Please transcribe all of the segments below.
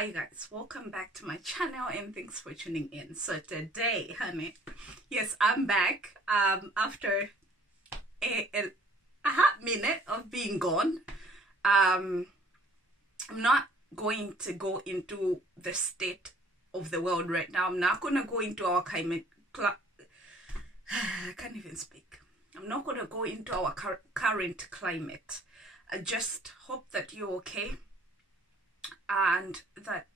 Hi guys, welcome back to my channel and thanks for tuning in. So today, honey, yes, I'm back after a hot minute of being gone. I'm not going to go into the state of the world right now. I'm not going to go into our climate. I can't even speak. I'm not going to go into our current climate. I just hope that you're okay and that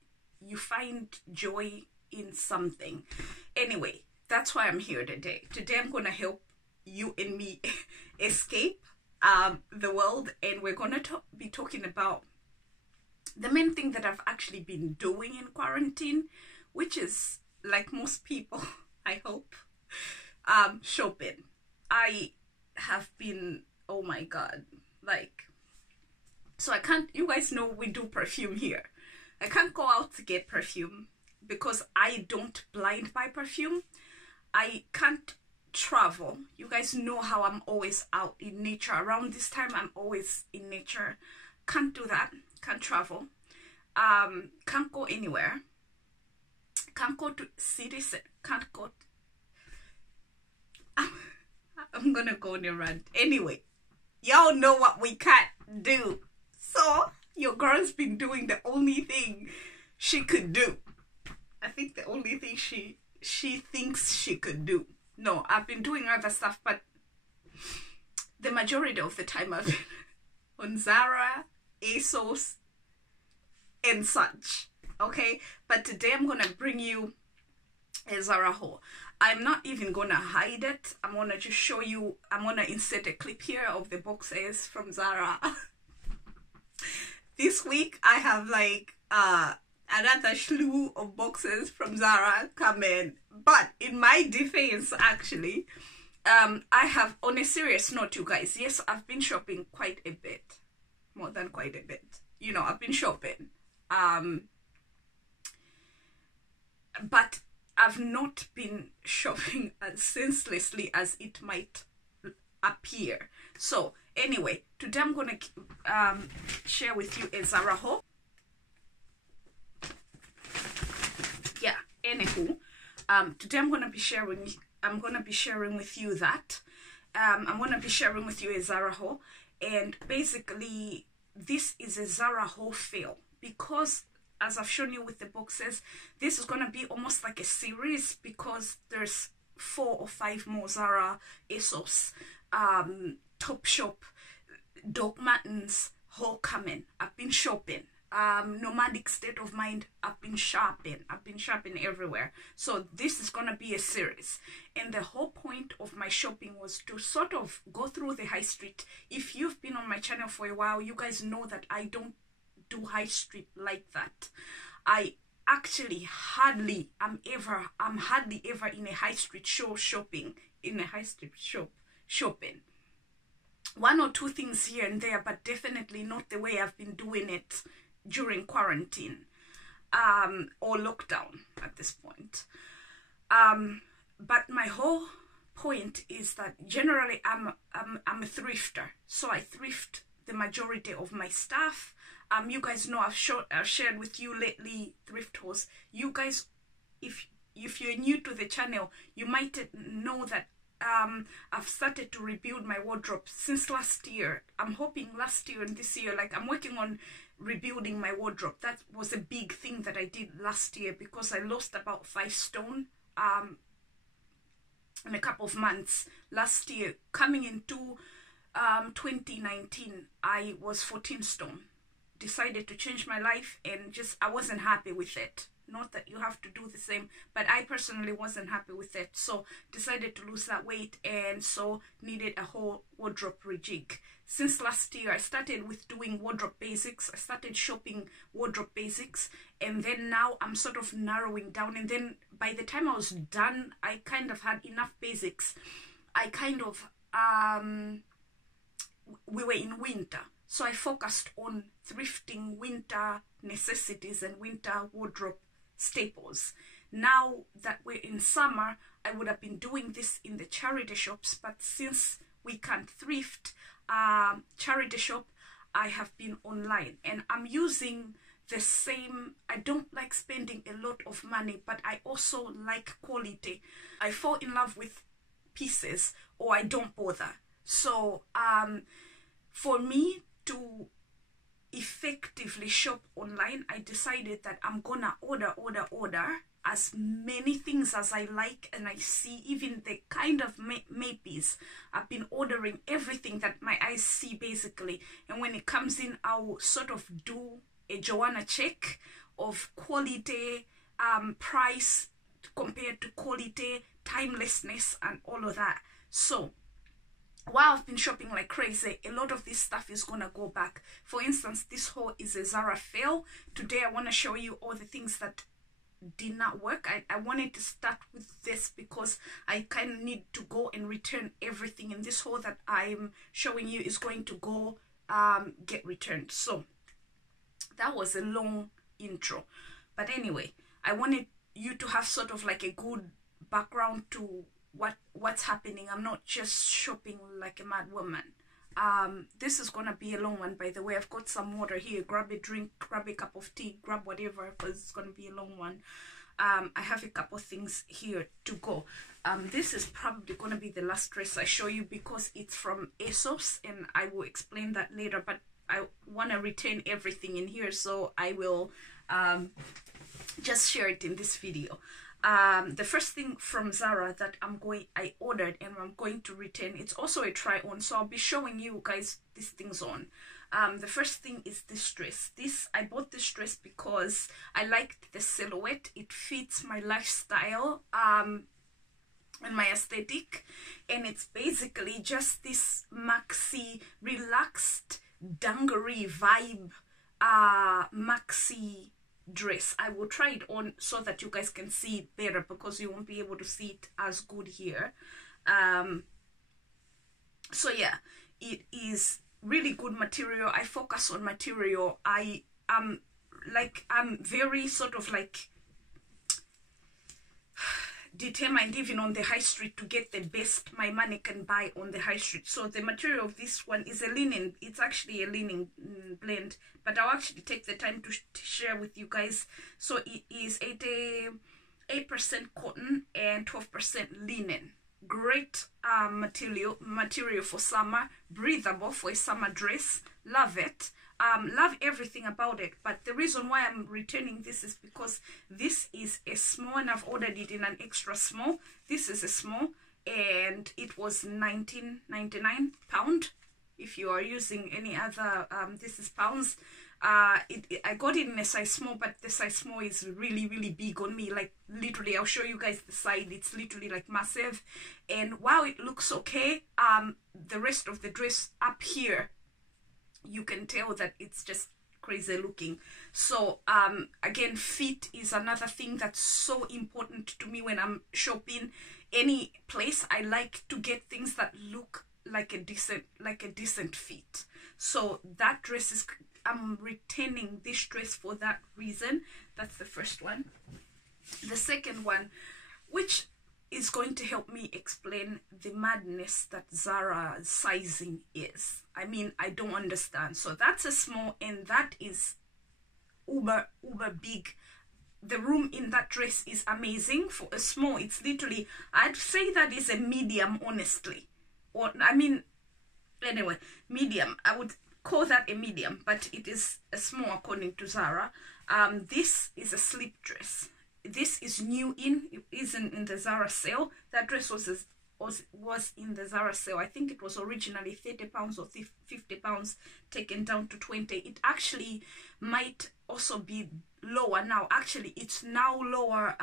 you find joy in something. Anyway, that's why I'm here today. Today I'm going to help you and me escape the world, and we're going to be talking about the main thing that I've actually been doing in quarantine, which is, like most people, I hope, shopping. I have been, oh my god, like, so I can't, you guys know we do perfume here. I can't go out to get perfume because I don't blind buy perfume. I can't travel. You guys know how I'm always out in nature. Around this time, I'm always in nature. Can't do that. Can't travel. Can't go anywhere. Can't go to cities. Can't go. I'm gonna go on a rant. Anyway, y'all know what we can't do. So, your girl's been doing the only thing she could do. I think the only thing she thinks she could do. No, I've been doing other stuff, but the majority of the time I've been on Zara, ASOS, and such. Okay? But today I'm going to bring you a Zara haul. I'm not even going to hide it. I'm going to just show you. I'm going to insert a clip here of the boxes from Zara. This week I have like another slew of boxes from Zara coming. But in my defense, actually, I have, on a serious note, you guys, yes, I've been shopping quite a bit. More than quite a bit. You know, I've been shopping. But I've not been shopping as senselessly as it might appear. So, anyway, today I'm going to share with you a Zara haul. Yeah, anywho, today I'm going to be sharing with you that. I'm going to be sharing with you a Zara haul, and basically this is a Zara haul fail because, as I've shown you with the boxes, this is going to be almost like a series because there's 4 or 5 more Zara, ASOS, Topshop, Doc Martens haul coming. I've been shopping. Nomadic State of Mind, I've been shopping everywhere. So this is gonna be a series, and the whole point of my shopping was to sort of go through the high street. If you've been on my channel for a while, you guys know that I don't do high street like that. I actually hardly ever in a high street shopping. 1 or 2 things here and there, but definitely not the way I've been doing it during quarantine or lockdown at this point. But my whole point is that generally I'm a thrifter, so I thrift the majority of my stuff. You guys know I've shared with you lately thrift hauls. You guys, if you're new to the channel, you might know that I've started to rebuild my wardrobe since last year. I'm hoping last year and this year, like, I'm working on rebuilding my wardrobe. That was a big thing that I did last year because I lost about 5 stone in a couple of months last year. Coming into 2019, I was 14 stone. Decided to change my life, and just I wasn't happy with it. Not that you have to do the same, but I personally wasn't happy with it, so decided to lose that weight, and so needed a whole wardrobe rejig. Since last year, I started with doing wardrobe basics. I started shopping wardrobe basics, and then now I'm sort of narrowing down, and then by the time I was done, I kind of had enough basics. I kind of we were in winter, so I focused on thrifting winter necessities and winter wardrobe staples. Now that we're in summer, I would have been doing this in the charity shops, but since we can't thrift charity shop, I have been online, and I'm using the same. I don't like spending a lot of money, but I also like quality. I fall in love with pieces, or I don't bother. So for me to effectively shop online, I decided that I'm gonna order as many things as I like and I see, even the kind of mappies. I've been ordering everything that my eyes see basically, and when it comes in, I'll sort of do a Joanna check of quality, price compared to quality, timelessness, and all of that. So while I've been shopping like crazy, a lot of this stuff is gonna go back. For instance, this haul is a Zara fail. Today I want to show you all the things that did not work. I wanted to start with this because I kind of need to go and return everything, and this haul that I'm showing you is going to go get returned. So that was a long intro, but anyway, I wanted you to have sort of like a good background to what's happening. I'm not just shopping like a mad woman. This is gonna be a long one, by the way. I've got some water here. Grab a drink, grab a cup of tea, grab whatever, because it's gonna be a long one. I have a couple things here to go. This is probably gonna be the last dress I show you because it's from ASOS, and I will explain that later, but I want to retain everything in here, so I will just share it in this video. The first thing from Zara that I ordered and I'm going to return, it's also a try on, so I'll be showing you guys these things on. The first thing is this dress. I bought this dress because I liked the silhouette. It fits my lifestyle and my aesthetic, and it's basically just this maxi relaxed dungaree vibe maxi dress. I will try it on so that you guys can see it better, because you won't be able to see it as good here. So yeah, it is really good material. I focus on material. I'm very sort of like determined, even on the high street, to get the best my money can buy on the high street. So the material of this one is a linen. It's actually a linen blend, but I'll actually take the time to share with you guys. So it is 88% cotton and 12% linen. Great material for summer, breathable for a summer dress. Love it. Love everything about it. But the reason why I'm returning this is because this is a small, and I've ordered it in an extra small. This is a small, and it was £19.99. If you are using any other, this is pounds. I got it in a size small, but the size small is really, really big on me. Like literally, I'll show you guys the side. It's literally like massive. And while it looks okay, the rest of the dress up here, you can tell that it's just crazy looking. So again, fit is another thing that's so important to me when I'm shopping any place. I like to get things that look like a decent fit. So that dress is, I'm retaining this dress for that reason. That's the first one. The second one, which is going to help me explain the madness that Zara sizing is. I mean, I don't understand. So that's a small, and that is uber big. The room in that dress is amazing. For a small, it's literally, I'd say that is a medium, honestly. Or I mean, anyway, medium. I would call that a medium, but it is a small according to Zara. This is a slip dress. This is new it isn't in the Zara sale. That dress was in the Zara sale. I think it was originally £30 or £50, taken down to 20. It actually might also be lower now. Actually, it's now lower.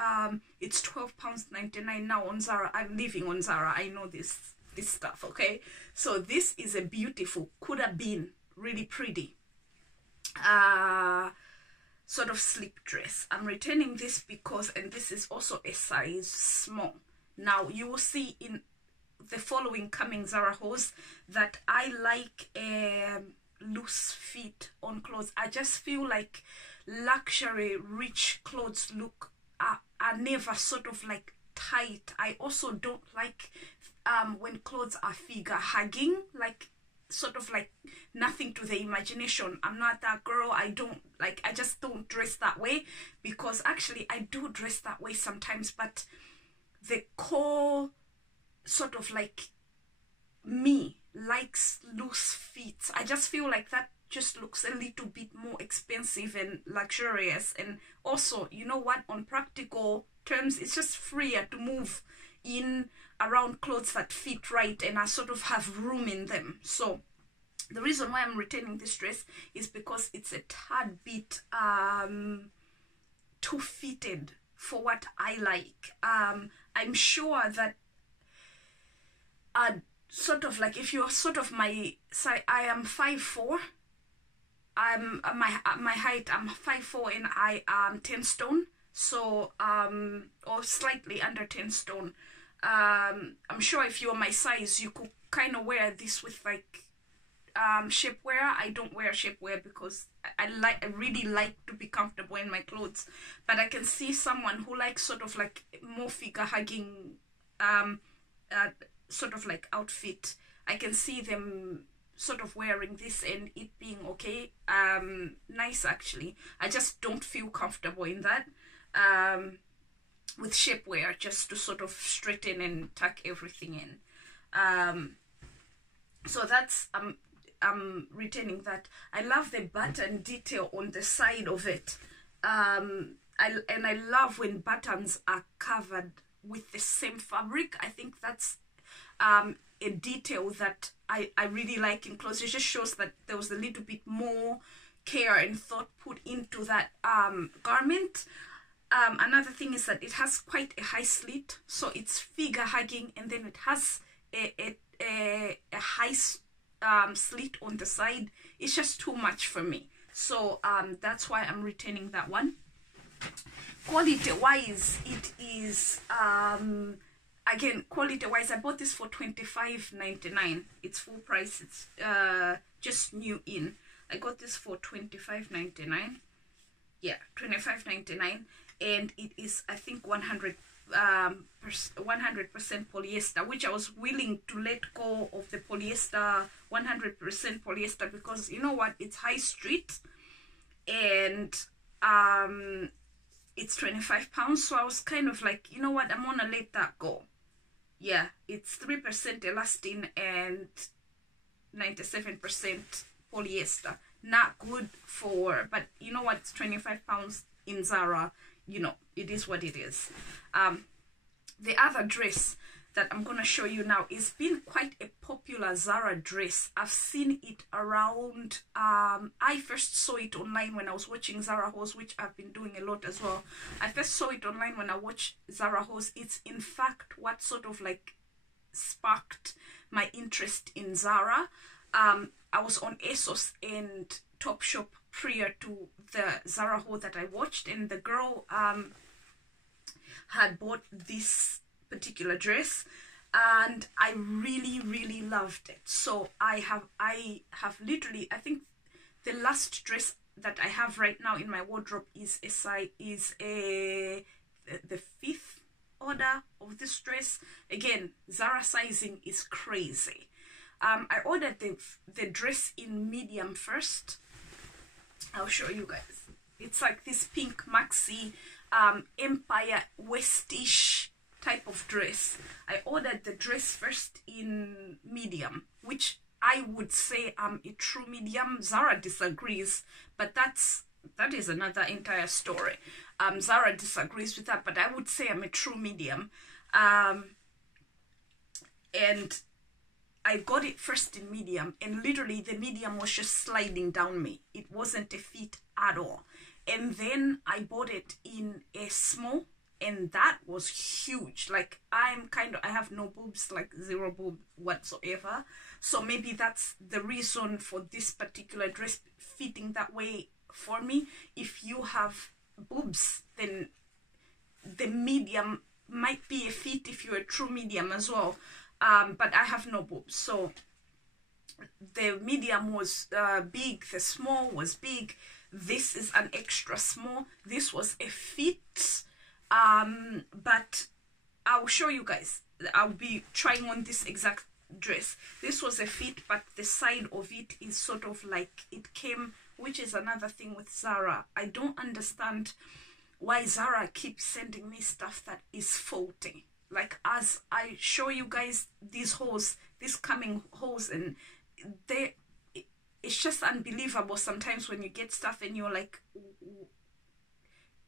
It's £12.99 now on Zara. I'm living on Zara. I know this stuff, okay? So this is a beautiful, could have been really pretty sort of slip dress. I'm returning this because, and this is also a size small. Now you will see in the following coming Zara hauls that I like loose fit on clothes. I just feel like luxury rich clothes are never sort of like tight. I also don't like when clothes are figure hugging, like sort of like nothing to the imagination. I'm not that girl. I just don't dress that way, because actually I do dress that way sometimes, but the core sort of like me likes loose fits. I just feel like that just looks a little bit more expensive and luxurious, and also, you know what, on practical terms, it's just freer to move in around clothes that fit right and I sort of have room in them. So the reason why I'm retaining this dress is because it's a tad bit too fitted for what I like. I'm sure that sort of like, if you're sort of my size, I am 5'4". My height, I'm 5'4", and I am 10 stone. So or slightly under 10 stone. I'm sure if you're my size, you could kind of wear this with like shapewear. I don't wear shapewear because I really like to be comfortable in my clothes, but I can see someone who likes sort of like more figure hugging sort of like outfit. I can see them sort of wearing this and it being okay, nice actually. I just don't feel comfortable in that with shapewear, just to sort of straighten and tuck everything in. So that's I'm retaining that. I love the button detail on the side of it. I love when buttons are covered with the same fabric. I think that's a detail that I really like in clothes. It just shows that there was a little bit more care and thought put into that garment. Another thing is that it has quite a high slit, so it's figure hugging, and then it has a high slit on the side. It's just too much for me, so that's why I'm retaining that one. Quality wise, it is again, quality wise, I bought this for $25.99. It's full price. It's just new in. I got this for $25.99. Yeah, $25.99, and it is, I think, 100% polyester, which I was willing to let go of the polyester, 100% polyester, because you know what, it's high street, and it's £25, so I was kind of like, you know what, I'm gonna let that go. Yeah, it's 3% elastane and 97% polyester. Not good for, but you know what, it's £25 in Zara, you know, it is what it is. The other dress that I'm gonna show you now is been quite a popular Zara dress. I've seen it around. I first saw it online when I was watching Zara hauls, which I've been doing a lot as well. I first saw it online when I watched Zara hauls. It's in fact what sort of like sparked my interest in Zara. I was on ASOS and Topshop prior to the Zara haul that I watched, and the girl had bought this particular dress, and I really loved it. So I have literally, I think the last dress that I have right now in my wardrobe is the 5th order of this dress. Again, Zara sizing is crazy. I ordered the dress in medium first. I'll show you guys. It's like this pink maxi empire westish type of dress. I ordered the dress first in medium, which I would say I'm a true medium. Zara disagrees, but that is another entire story. Zara disagrees with that, but I would say I'm a true medium. And I got it first in medium, and literally the medium was just sliding down me. It wasn't a fit at all. And then I bought it in a small, and that was huge. Like, I have no boobs, like 0 boob whatsoever. So maybe that's the reason for this particular dress fitting that way for me. If you have boobs, then the medium might be a fit if you're a true medium as well. But I have no boobs, so the medium was big, the small was big. This is an extra small. This was a fit, but I'll show you guys. I'll be trying on this exact dress. This was a fit, but the side of it is sort of like it came, which is another thing with Zara. I don't understand why Zara keeps sending me stuff that is faulty. Like, as I show you guys these hose, these coming hose, and it's just unbelievable sometimes when you get stuff and you're like,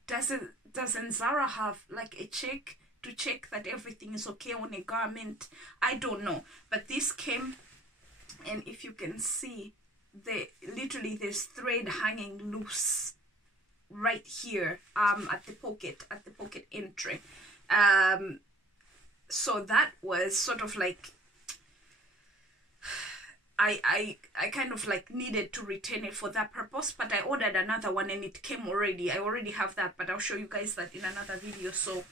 doesn't Zara have like a check to check that everything is okay on a garment? I don't know, but this came, and if you can see, literally there's thread hanging loose right here at the pocket entry. So that was sort of like, I kind of like needed to return it for that purpose, but I ordered another one and it came already. I already have that, but I'll show you guys that in another video. So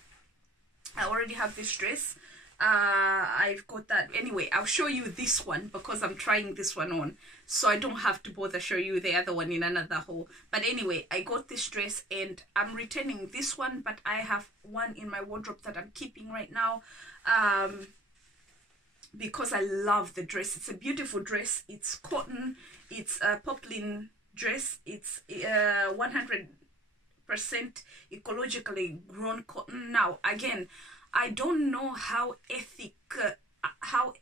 I already have this dress. I've got that. Anyway, I'll show you this one because I'm trying this one on, so I don't have to bother show you the other one in another haul. But anyway, I got this dress and I'm returning this one, but I have one in my wardrobe that I'm keeping right now, because I love the dress. It's a beautiful dress. It's cotton. It's a poplin dress. It's 100% ecologically grown cotton. Now, again, I don't know how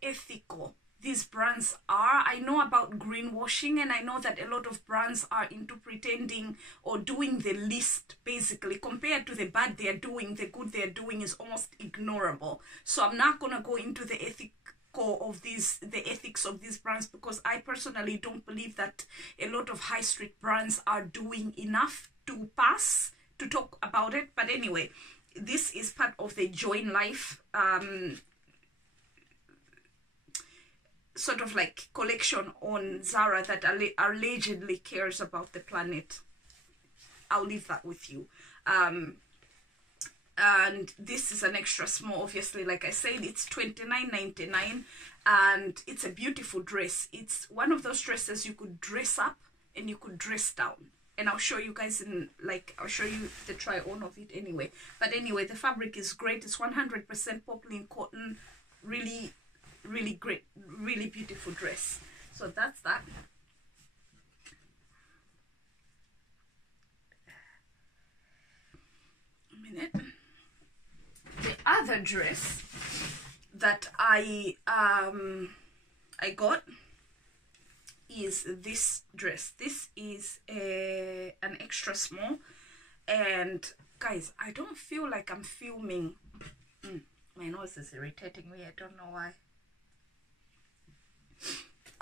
ethical these brands are. I know about greenwashing, and I know that a lot of brands are into pretending or doing the least, basically. Compared to the bad they're doing, the good they're doing is almost ignorable. So I'm not gonna go into the ethics of these brands, because I personally don't believe that a lot of high street brands are doing enough to pass to talk about it. But anyway, this is part of the Join Life sort of like collection on Zara that allegedly cares about the planet. I'll leave that with you. And this is an extra small, obviously. Like I said, it's $29.99, and it's a beautiful dress. It's one of those dresses you could dress up and you could dress down. And I'll show you guys I'll show you the try on of it anyway. But anyway, the fabric is great. It's 100% poplin cotton. Really, really great, really beautiful dress. So that's that. A minute. The other dress that I got is this dress. This is an extra small, and guys, I don't feel like I'm filming. My nose is irritating me. I don't know why.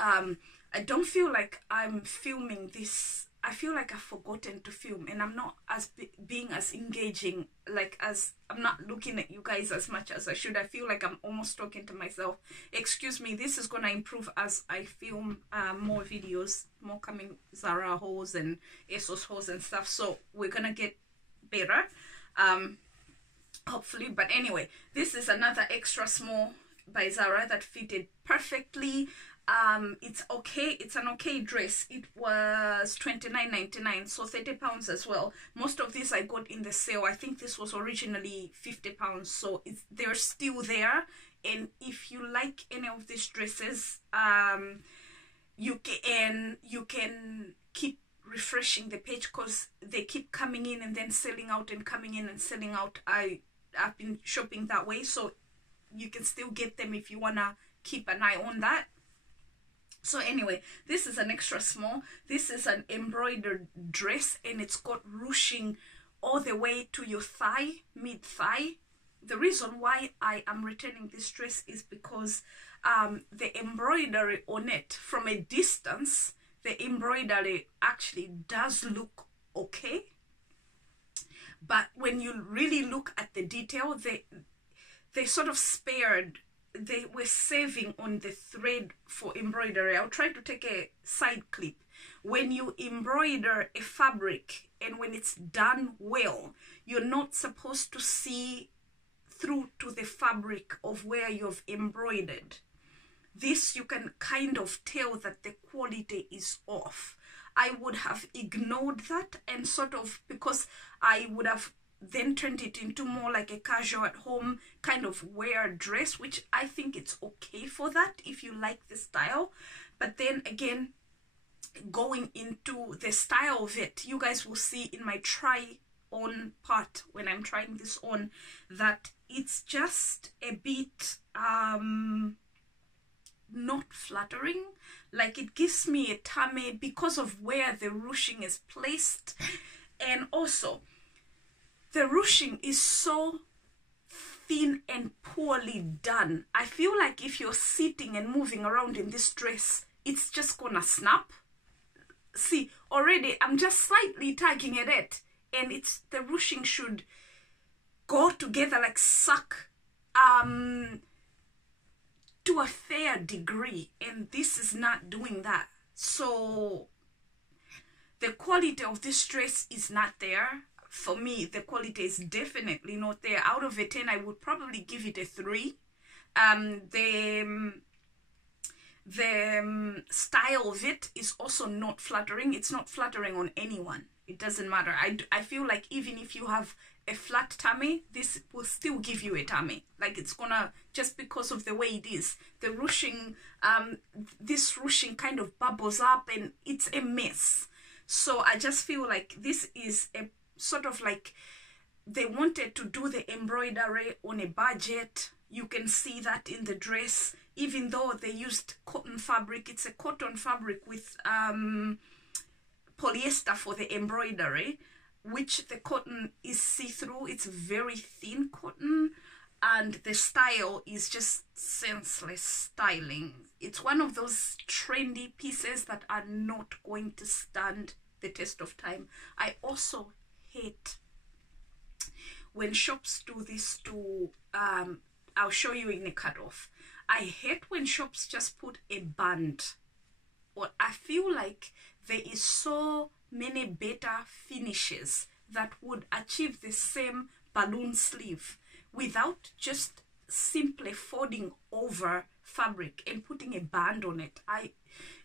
I don't feel like I'm filming this. I feel like I've forgotten to film, and I'm not being as engaging, like as I'm not looking at you guys as much as I should. I feel like I'm almost talking to myself. Excuse me. This is gonna improve as I film more videos, more coming Zara hauls and ASOS hauls and stuff. So we're gonna get better, hopefully. But anyway, this is another extra small by Zara that fitted perfectly. It's okay. It's an okay dress. It was $29.99, so £30 as well. Most of these I got in the sale. I think this was originally £50, so they're still there. And if you like any of these dresses, you can keep refreshing the page, because they keep coming in and then selling out and coming in and selling out. I've been shopping that way, so you can still get them if you wanna keep an eye on that. So anyway, this is an extra small. This is an embroidered dress, and it's got ruching all the way to your thigh, mid-thigh. The reason why I am returning this dress is because the embroidery on it, from a distance, the embroidery actually does look okay. But when you really look at the detail, they sort of spared. They were saving on the thread for embroidery. I'll try to take a side clip. When you embroider a fabric, and when it's done well, you're not supposed to see through to the fabric of where you've embroidered. This, you can kind of tell that the quality is off. I would have ignored that, and sort of, because I would have then turned it into more like a casual at home kind of wear dress, which I think it's okay for that if you like the style. But then again, going into the style of it, you guys will see in my try on part when I'm trying this on that it's just a bit not flattering. Like, it gives me a tummy because of where the ruching is placed, and also the ruching is so thin and poorly done. I feel like if you're sitting and moving around in this dress, it's just gonna snap. See, already I'm just slightly tugging at it, and it's the ruching should go together, like suck to a fair degree, and this is not doing that. So the quality of this dress is not there. For me, the quality is definitely not there. Out of a 10, I would probably give it a 3. The style of it is also not flattering. It's not flattering on anyone. It doesn't matter. I feel like even if you have a flat tummy, this will still give you a tummy. Like, it's gonna, just because of the way it is. The ruching, this ruching kind of bubbles up and it's a mess. So I just feel like this is a sort of like, they wanted to do the embroidery on a budget. You can see that in the dress, even though they used cotton fabric. It's a cotton fabric with polyester for the embroidery, which the cotton is see-through. It's very thin cotton, and the style is just senseless styling. It's one of those trendy pieces that are not going to stand the test of time. I also hate when shops do this to, I'll show you in a cutoff. I hate when shops just put a band. Or I feel like there is so many better finishes that would achieve the same balloon sleeve without just simply folding over fabric and putting a band on it.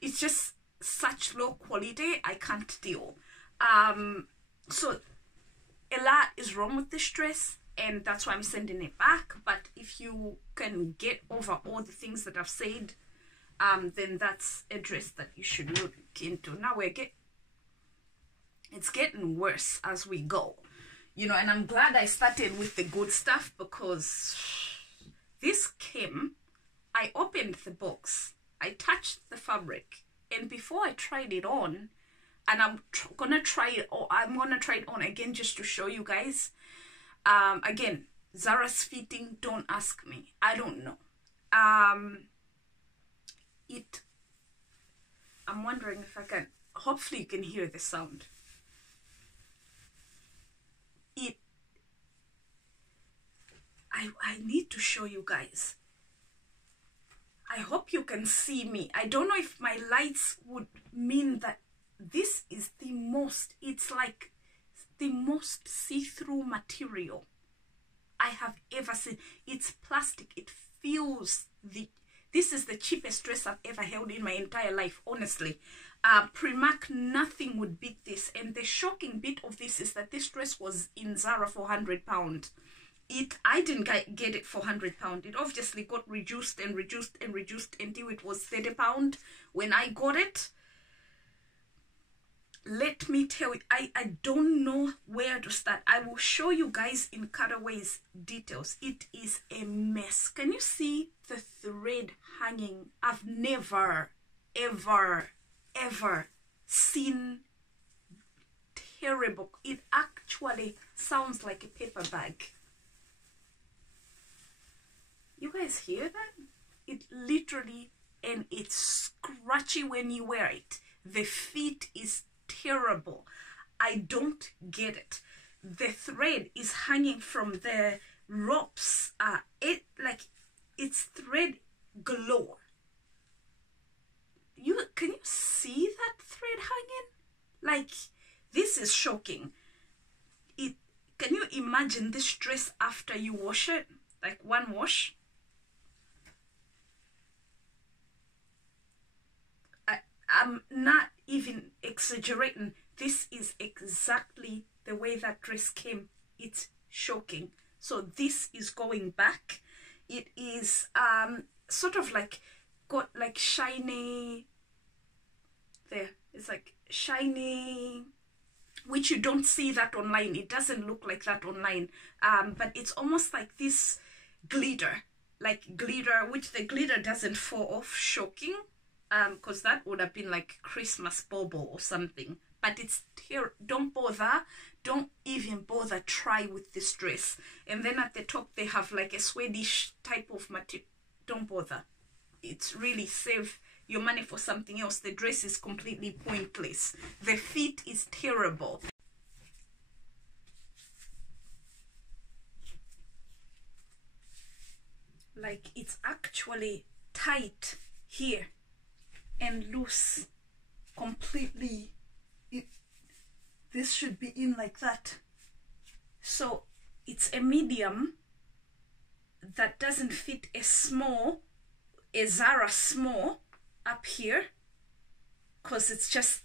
It's just such low quality, I can't deal. So a lot is wrong with this dress, and that's why I'm sending it back. But if you can get over all the things that I've said, then that's a dress that you should look into. Now it's getting worse as we go, you know, and I'm glad I started with the good stuff, because this came, I opened the box, I touched the fabric, and before I tried it on, and I'm gonna try it on again just to show you guys. Again, Zara's fitting, don't ask me, I don't know. I'm wondering if I can, hopefully you can hear the sound. I need to show you guys. I hope you can see me. I don't know if my lights would mean that this is the most, it's like the most see-through material I have ever seen. It's plastic. It feels this is the cheapest dress I've ever held in my entire life, honestly. Primark, nothing would beat this. And the shocking bit of this is that this dress was in Zara for £100. I didn't get it for £100. It obviously got reduced and reduced and reduced until it was £30 when I got it. Let me tell you, I don't know where to start. I will show you guys in cutaways details. It is a mess. Can you see the thread hanging? I've never, ever, ever seen terrible. It actually sounds like a paper bag. You guys hear that? It literally, and it's scratchy when you wear it. The fit is terrible. I don't get it. The thread is hanging from the ropes. It's thread galore. Can you see that thread hanging? Like, this is shocking. Can you imagine this dress after you wash it? Like one wash? I'm not even exaggerating. This is exactly the way that dress came it's shocking. So this is going back. It is sort of like got like shiny, there, it's like shiny, which you don't see that online. It doesn't look like that online, but it's almost like this glitter, like glitter, which the glitter doesn't fall off. Shocking, because that would have been like Christmas bauble or something. But it's here, don't bother, don't even bother try with this dress. And then at the top they have like a Swedish type of material. Don't bother. It's really save your money for something else. The dress is completely pointless. The fit is terrible. Like it's actually tight here and loose completely. This should be in like that. So it's a medium that doesn't fit a small, a Zara small up here, because it's just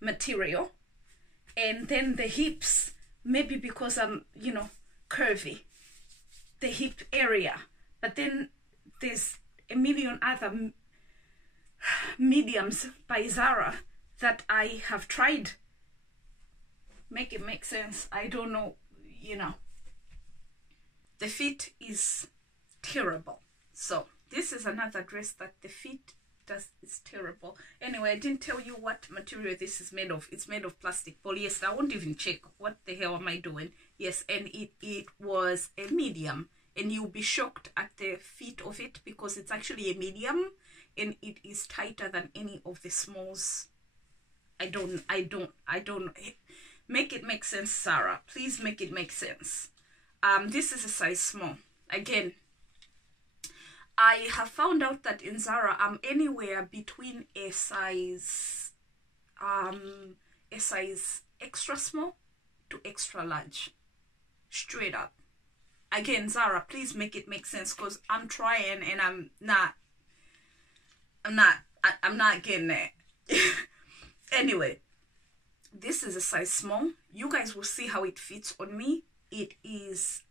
material. And then the hips, maybe because I'm, you know, curvy, the hip area. But then there's a million other mediums by Zara that I have tried. Make it make sense. I don't know, you know. The fit is terrible. So this is another dress that the fit is terrible. Anyway, I didn't tell you what material this is made of. It's made of plastic polyester. I won't even check. What the hell am I doing? Yes, and it was a medium. And you'll be shocked at the fit of it, because it's actually a medium and it is tighter than any of the smalls. I don't make it make sense, Zara. Please make it make sense. This is a size small. Again, I have found out that in Zara I'm anywhere between a size extra small to extra large. Straight up. Again, Zara, please make it make sense, because I'm trying and I'm not getting there. Anyway, this is a size small. You guys will see how it fits on me. It is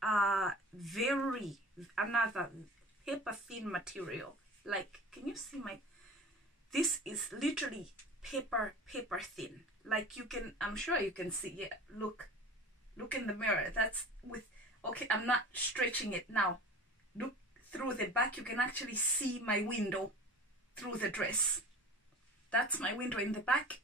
another paper thin material. Like, can you see my, this is literally paper thin. Like you can, I'm sure you can see, yeah, look in the mirror. That's with, okay, I'm not stretching it now. Look through the back, you can actually see my window through the dress. That's my window in the back.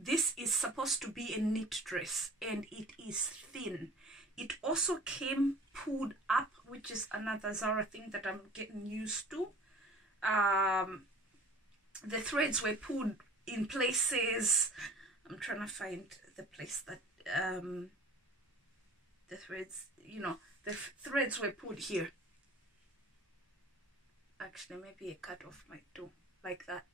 This is supposed to be a knit dress and it is thin. It also came pulled up, which is another Zara thing that I'm getting used to. The threads were pulled in places. I'm trying to find the place that the threads, you know, the threads were pulled here. Actually, maybe a cut off might do, like that.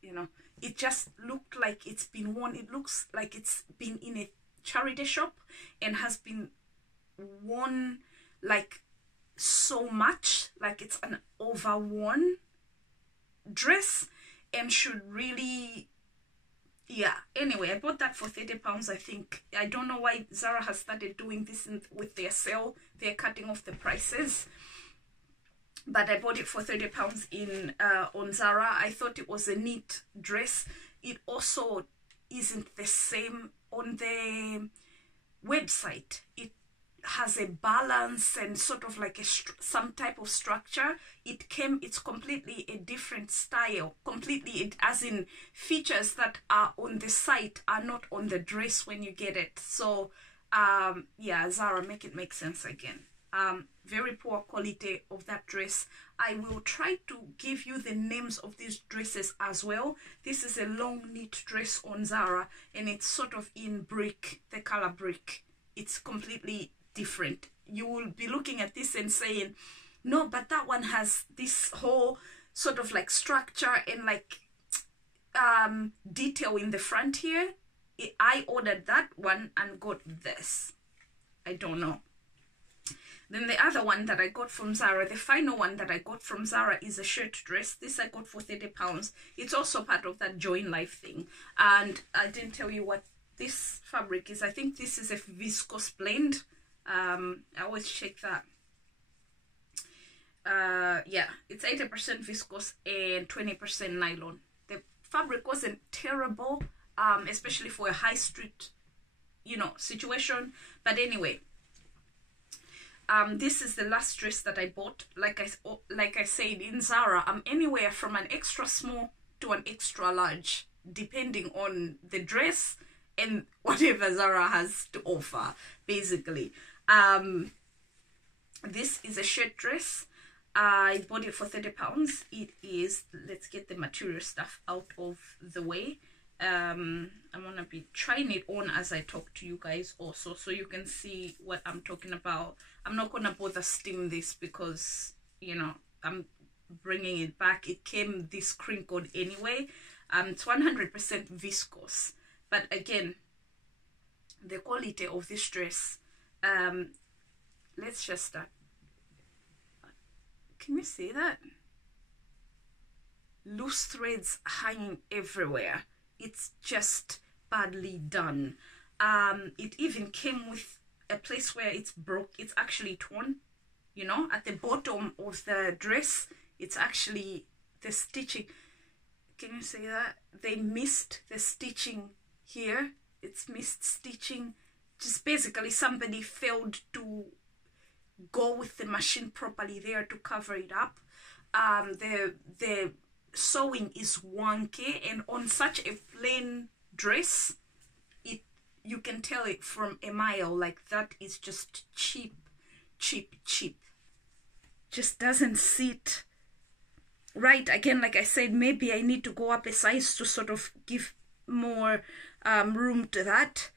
You know, it just looked like it's been worn. It looks like it's been in a charity shop and has been worn like so much, like it's an overworn dress and should really, yeah. Anyway, I bought that for £30, I think. I don't know why Zara has started doing this with their sale. They're cutting off the prices. But I bought it for £30 in on Zara. I thought it was a neat dress. It also isn't the same on the website. It has a balance and sort of like some type of structure. It's completely a different style. Completely, as in features that are on the site are not on the dress when you get it. So yeah, Zara, make it make sense again. Very poor quality of that dress. I will try to give you the names of these dresses as well. This is a long knit dress on Zara and it's sort of in brick, the color brick. It's completely different. You will be looking at this and saying, no, but that one has this whole sort of like structure and like detail in the front here. I ordered that one and got this. I don't know. Then the other one that I got from Zara, the final one that I got from Zara is a shirt dress. This I got for £30. It's also part of that Join Life thing. And I didn't tell you what this fabric is. I think this is a viscose blend. I always check that. Yeah, it's 80% viscose and 20% nylon. The fabric wasn't terrible, especially for a high street, you know, situation. But anyway, this is the last dress that I bought. Like I said, in Zara, I'm anywhere from an extra small to an extra large, depending on the dress and whatever Zara has to offer, basically. This is a shirt dress. I bought it for £30. It is, let's get the material stuff out of the way. I'm gonna be trying it on as I talk to you guys also, so you can see what I'm talking about. I'm not gonna bother steam this because, you know, I'm bringing it back. It came this crinkled anyway. It's 100% viscose, but again, the quality of this dress, let's just start. Can you see that? Loose threads hanging everywhere. It's just badly done. It even came with a place where it's it's actually torn, you know, at the bottom of the dress. It's actually the stitching. Can you see that? They missed the stitching here. It's missed stitching. Just basically somebody failed to go with the machine properly there to cover it up. The sewing is wonky, and on such a plain dress, you can tell it from a mile. Like, that is just cheap. Just doesn't sit right. Again, like I said, maybe I need to go up a size to sort of give more room to that.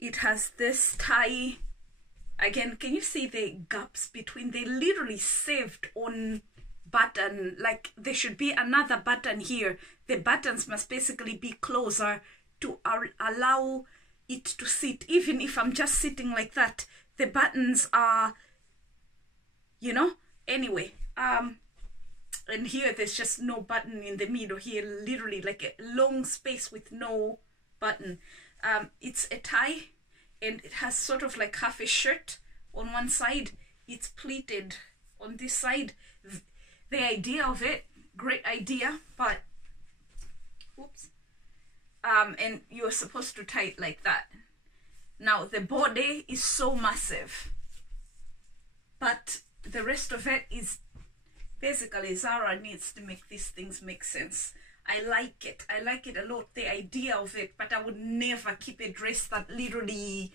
It has this tie. Again, can you see the gaps between? They literally saved on button. Like, there should be another button here. The buttons must basically be closer to allow it to sit. Even if I'm just sitting like that, the buttons are, you know, anyway. And here there's just no button in the middle here, literally like a long space with no button. It's a tie, and it has sort of like half a shirt on one side. It's pleated on this side. The idea of it, great idea, but oops. And you're supposed to tie it like that. Now the body is so massive, but the rest of it is basically, Zara needs to make these things make sense. I like it. I like it a lot, the idea of it, but I would never keep a dress that literally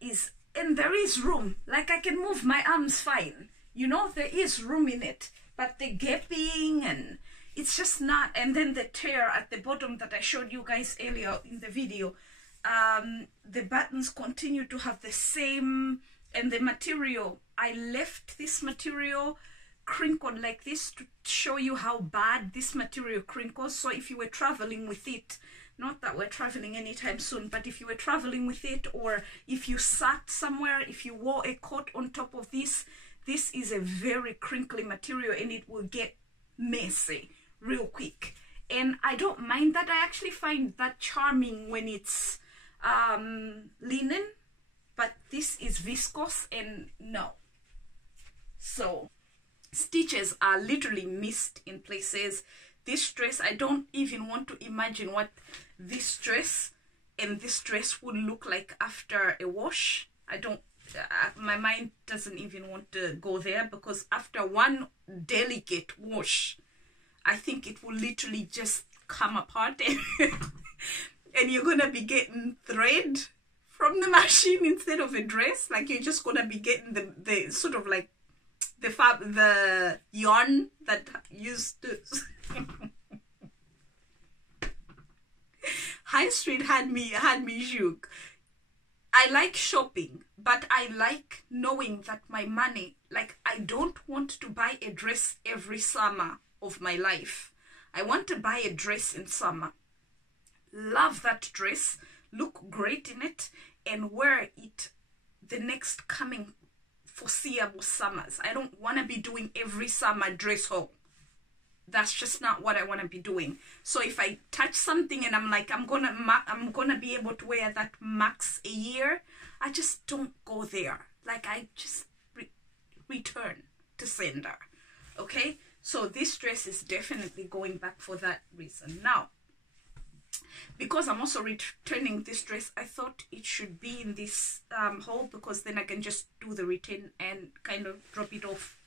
is, and there is room. Like, I can move my arms fine. You know, there is room in it, but the gaping, and it's just not. And then the tear at the bottom that I showed you guys earlier in the video, the buttons continue to have the same, and the material, I left this material crinkled like this to show you how bad this material crinkles. So if you were traveling with it, not that we're traveling anytime soon, but if you were traveling with it, or if you sat somewhere, if you wore a coat on top of this, this is a very crinkly material, and it will get messy real quick. And I don't mind that. I actually find that charming when it's linen, but this is viscose, and no. So stitches are literally missed in places. This dress, I don't even want to imagine what this dress and this dress would look like after a wash. I don't, my mind doesn't even want to go there, because after one delicate wash, I think it will literally just come apart, and you're gonna be getting thread from the machine instead of a dress. Like, you're just gonna be getting the sort of like the yarn that used to High Street had me shook. I like shopping, but I like knowing that my money, like, I don't want to buy a dress every summer of my life. I want to buy a dress in summer, love that dress, look great in it, and wear it the next coming foreseeable summers. I don't want to be doing every summer dress haul. that's just not what I want to be doing. So if I touch something and I'm like, I'm gonna be able to wear that max a year, I just don't go there. Like, I just return to sender. Okay, so this dress is definitely going back for that reason. Now, because I'm also returning this dress, I thought it should be in this haul, because then I can just do the return and kind of drop it off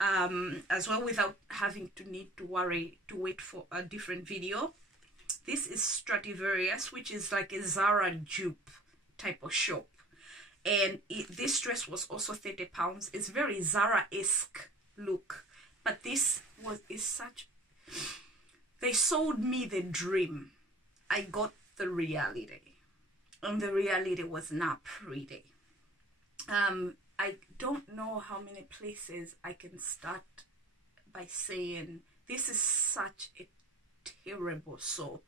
as well, without having to wait for a different video. This is Stradivarius, which is like a Zara dupe type of shop, and this dress was also £30. It's very Zara-esque look, but this is such, they sold me the dream. I got the reality, and the reality was not pretty. I don't know how many places I can start by saying this is such a terrible sew.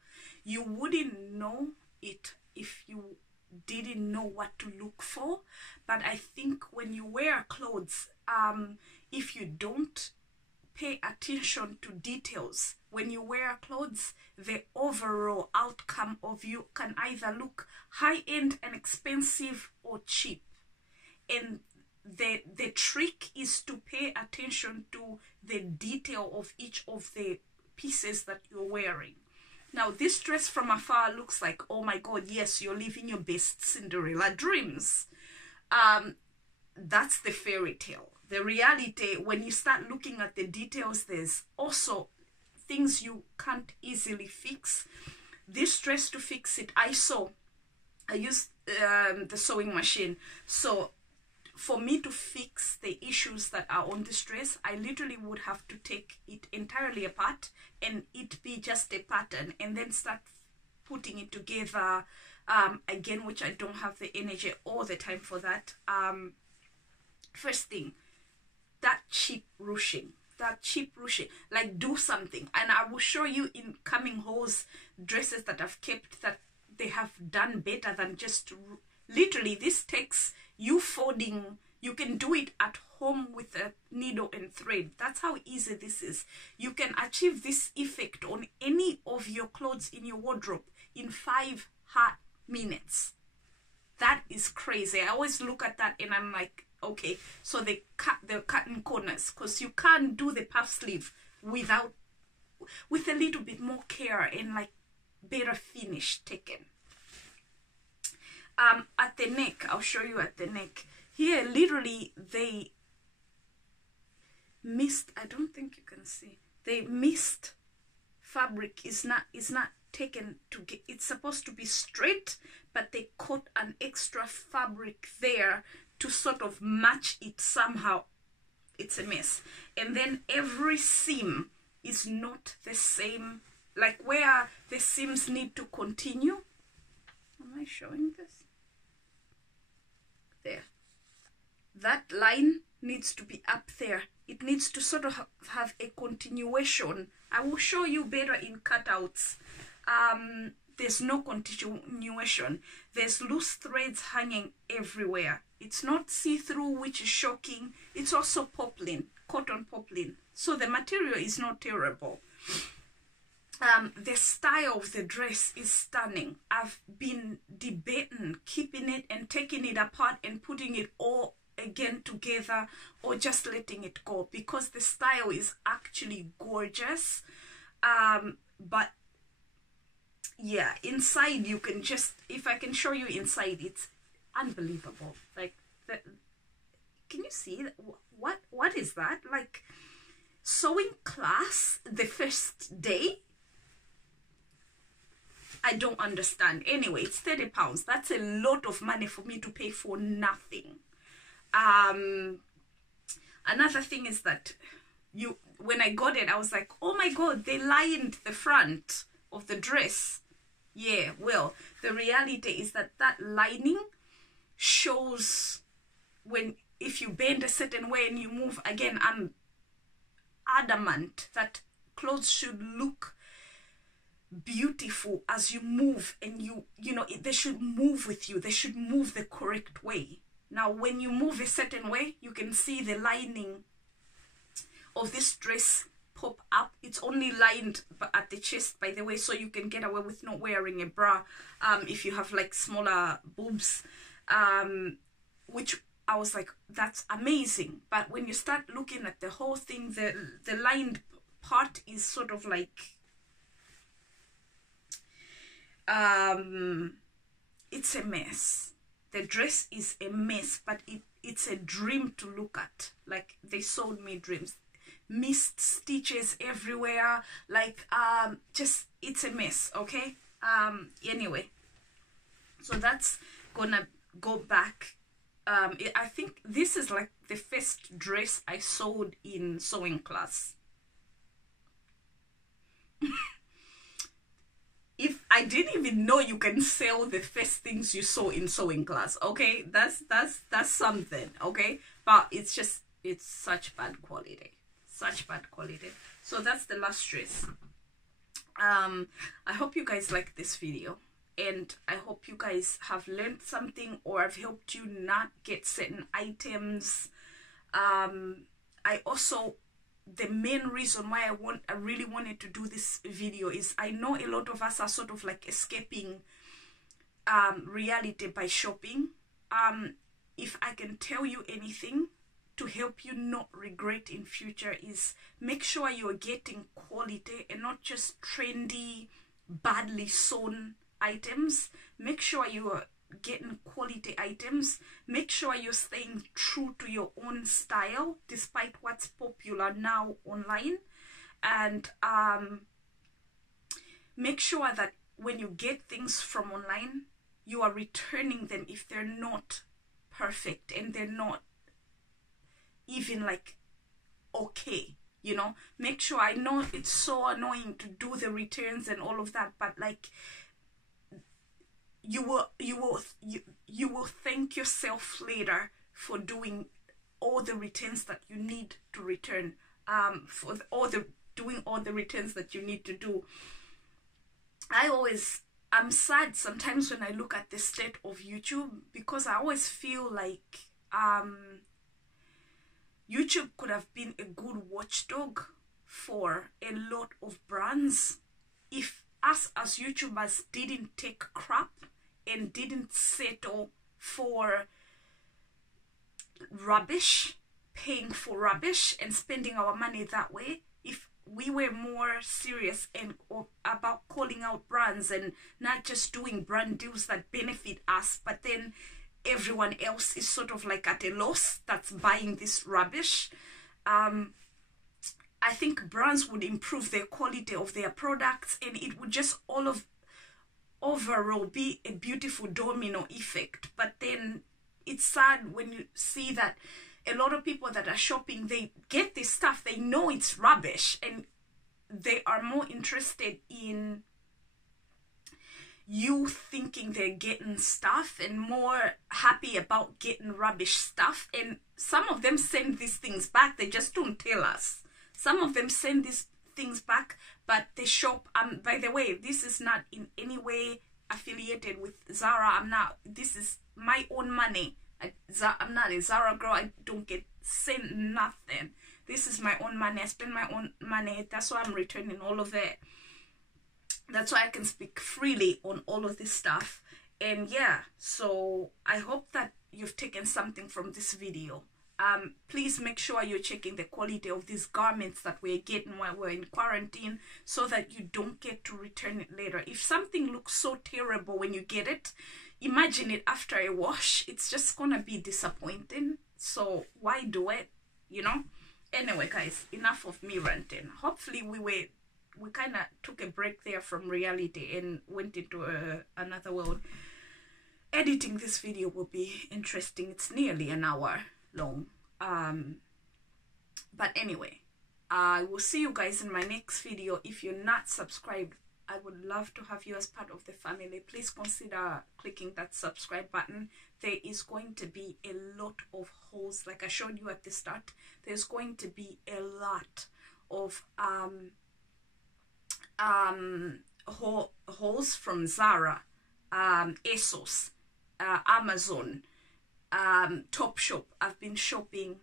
You wouldn't know it if you didn't know what to look for, but I think when you wear clothes, if you don't pay attention to details when you wear clothes, the overall outcome of you can either look high-end and expensive or cheap. And the trick is to pay attention to the detail of each of the pieces that you're wearing. Now, this dress from afar looks like, oh my God, yes, you're living your best Cinderella dreams. That's the fairy tale. The reality, when you start looking at the details, there's also things you can't easily fix. This dress, to fix it, I used the sewing machine. So for me to fix the issues that are on this dress, I literally would have to take it entirely apart and it be just a pattern, and then start putting it together again, which I don't have the energy or the time for that. First thing, that cheap ruching, like, do something. And I will show you in coming hauls dresses that I've kept that they have done better than just literally. This takes you folding. You can do it at home with a needle and thread. That's how easy this is. You can achieve this effect on any of your clothes in your wardrobe in 5 hot minutes. That is crazy. I always look at that and I'm like, okay, so they cut the cutting corners, because you can't do the puff sleeve with a little bit more care and like better finish taken. At the neck, I'll show you at the neck. Here, literally, they missed. I don't think you can see. They missed fabric. Is not taken to get. It's supposed to be straight, but they caught an extra fabric there to sort of match it somehow. It's a mess. And then every seam is not the same. Like, where the seams need to continue. Am I showing this? There. That line needs to be up there. It needs to sort of have a continuation. I will show you better in cutouts. There's no continuation. There's loose threads hanging everywhere. It's not see-through, which is shocking. It's also poplin, cotton poplin. So the material is not terrible. The style of the dress is stunning. I've been debating keeping it and taking it apart and putting it all again together, or just letting it go, because the style is actually gorgeous. But yeah, inside you can just, if I can show you inside, it's unbelievable. Like, can you see that? What is that? Like, sewing class the first day? I don't understand. Anyway, it's £30. That's a lot of money for me to pay for nothing. Another thing is that when I got it, I was like, oh my God, they lined the front of the dress. Yeah, well, the reality is that lining shows if you bend a certain way and you move. Again, I'm adamant that clothes should look beautiful as you move, and they should move with you. They should move the correct way. Now, when you move a certain way, you can see the lining of this dress pop up. It's only lined at the chest, by the way, so you can get away with not wearing a bra if you have like smaller boobs, which I was like, that's amazing. But when you start looking at the whole thing, the lined part is sort of like it's a mess. The dress is a mess, but it's a dream to look at. Like, they sold me dreams. Missed stitches everywhere, like just, it's a mess. Okay, anyway, so that's gonna go back. I think this is like the first dress I sewed in sewing class. If I didn't even know you can sell the first things you sew in sewing class, okay, that's something. Okay, but it's just, it's such bad quality, such bad quality. So that's the last dress. I hope you guys like this video, and I hope you guys have learned something, or I've helped you not get certain items. I also, the main reason why I really wanted to do this video is I know a lot of us are sort of like escaping reality by shopping. If I can tell you anything to help you not regret in future, is make sure you're getting quality and not just trendy, badly sewn items. Make sure you're getting quality items. Make sure you're staying true to your own style despite what's popular now online. And make sure that when you get things from online, you are returning them if they're not perfect and they're not even like okay, you know. Make sure, I know it's so annoying to do the returns and all of that, but like, you will thank yourself later for doing all the returns that you need to return, doing all the returns that you need to do. I'm sad sometimes when I look at the state of YouTube, because I always feel like YouTube could have been a good watchdog for a lot of brands if us as YouTubers didn't take crap and didn't settle for rubbish, paying for rubbish and spending our money that way. If we were more serious and about calling out brands and not just doing brand deals that benefit us, but then everyone else is sort of like at a loss that's buying this rubbish, I think brands would improve the quality of their products, and it would just overall be a beautiful domino effect. But then it's sad when you see that a lot of people that are shopping, they get this stuff, they know it's rubbish, and they are more interested in you thinking they're getting stuff and more happy about getting rubbish stuff. And some of them send these things back, they just don't tell us. Some of them send these things back, but they shop. By the way, this is not in any way affiliated with Zara. I'm not. This is my own money. I'm not a Zara girl. I don't get sent nothing. This is my own money. I spend my own money. That's why I'm returning all of it. That's why I can speak freely on all of this stuff. And yeah, so I hope that you've taken something from this video. Please make sure you're checking the quality of these garments that we're getting while we're in quarantine, so that you don't get to return it later. If something looks so terrible when you get it, imagine it after a wash. It's just gonna be disappointing. So why do it, you know? Anyway, guys, enough of me ranting. Hopefully we kind of took a break there from reality and went into another world. Editing this video will be interesting. It's nearly an hour long. But anyway, I will see you guys in my next video. If you're not subscribed, I would love to have you as part of the family. Please consider clicking that subscribe button. There is going to be a lot of hauls, like I showed you at the start. There's going to be a lot of hauls from Zara, ASOS, Amazon, Topshop. I've been shopping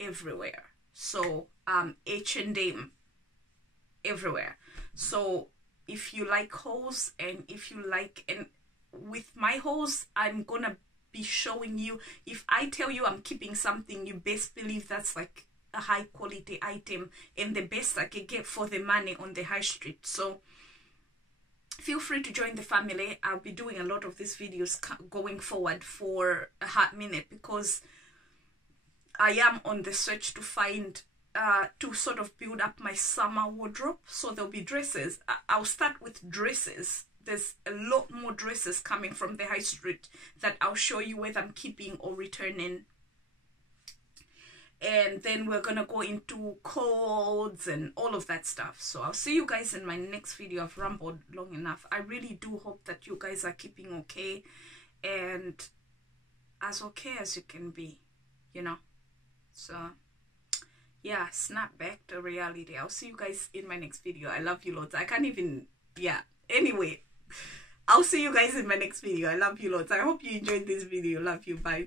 everywhere. So H&M, everywhere. So if you like hauls, and if you like, and with my hauls, I'm gonna be showing you, if I tell you I'm keeping something, you best believe that's like a high quality item and the best I could get for the money on the high street. So feel free to join the family. I'll be doing a lot of these videos going forward for a hot minute, because I am on the search to find to sort of build up my summer wardrobe. So there'll be dresses. I'll start with dresses. There's a lot more dresses coming from the high street that I'll show you whether I'm keeping or returning. And then we're gonna go into codes and all of that stuff. So I'll see you guys in my next video. I've rambled long enough. I really do hope that you guys are keeping okay, and as okay as you can be, you know. So yeah, snap back to reality. I'll see you guys in my next video. I love you loads. I can't even, yeah. Anyway, I'll see you guys in my next video. I love you loads. I hope you enjoyed this video. Love you. Bye.